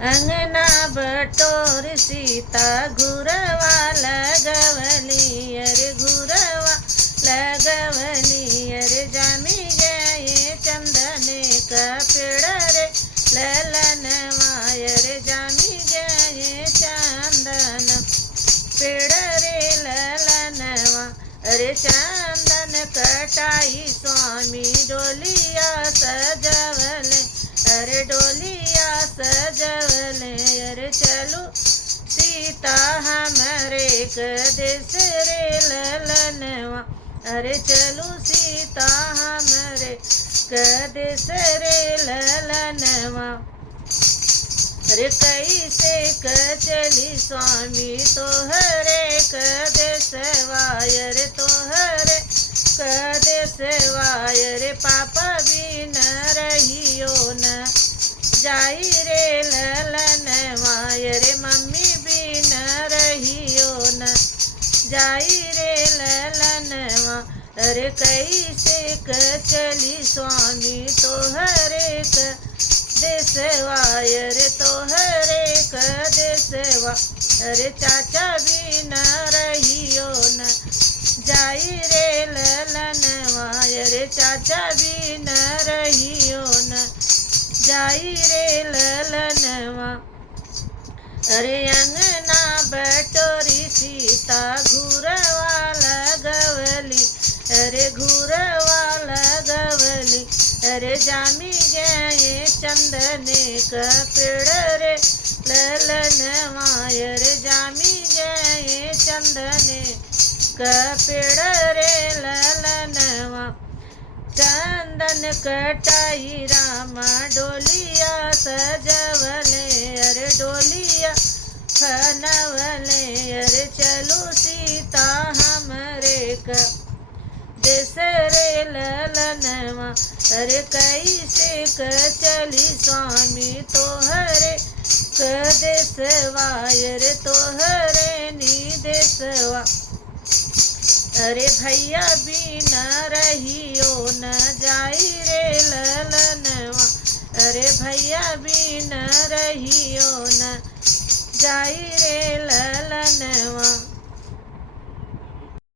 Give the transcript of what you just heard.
अंगना बटोर सीता घुरवा लगवली, अरे घुरवा लगवली। अरे जामी गए चंदन का पेड़ रे ललनवा, अरे जामी गए चंदन पेड़ रे ललनवा। अरे चंदन कटाई स्वामी डोलिया सजवले, अरे डोलिया सजवले। अरे चलो सीता हमरे कदेस रे ललनवा, अरे चलो सीता हमरे कदेस रे ललनवा। अरे कैसे कचली स्वामी तोहरे कदेसवा, अरे तोहरे कदेसवा। अरे पापा भी न रहियो न जाई रे ललनवा, अरे मम्मी भी न रहियो न जाई रे ललनवा। अरे कैसे कचली स्वामी तोहरे कदेसवा, अरे तोहरे कदेसवा। अरे चाचा भी न रहियो न जाई रे ललनवा, अरे चाचा भी न रहियो न जाई रे ललनवा। अरे अंगना बटोरी सीता घुरवा लगवली, अरे घुरवा लगवली। अरे जामी गए चंदन का पेड़ रे ललनवा, अरे जामी गए चंदन का पेड़ रे ललनवा। चंदन कटाई रामा डोलिया सजवले, अरे डोलिया खनवले। अरे चलो सीता हमरे कदेस रे ललनवा। अरे कैसे कचली स्वामी तोहरे कदेसवा, अरे तोहरे निदेसवा। अरे भैया भी न रहियो न जाई रे ललनवा, अरे भैया भी न रहियो न जाई रे ललनवा।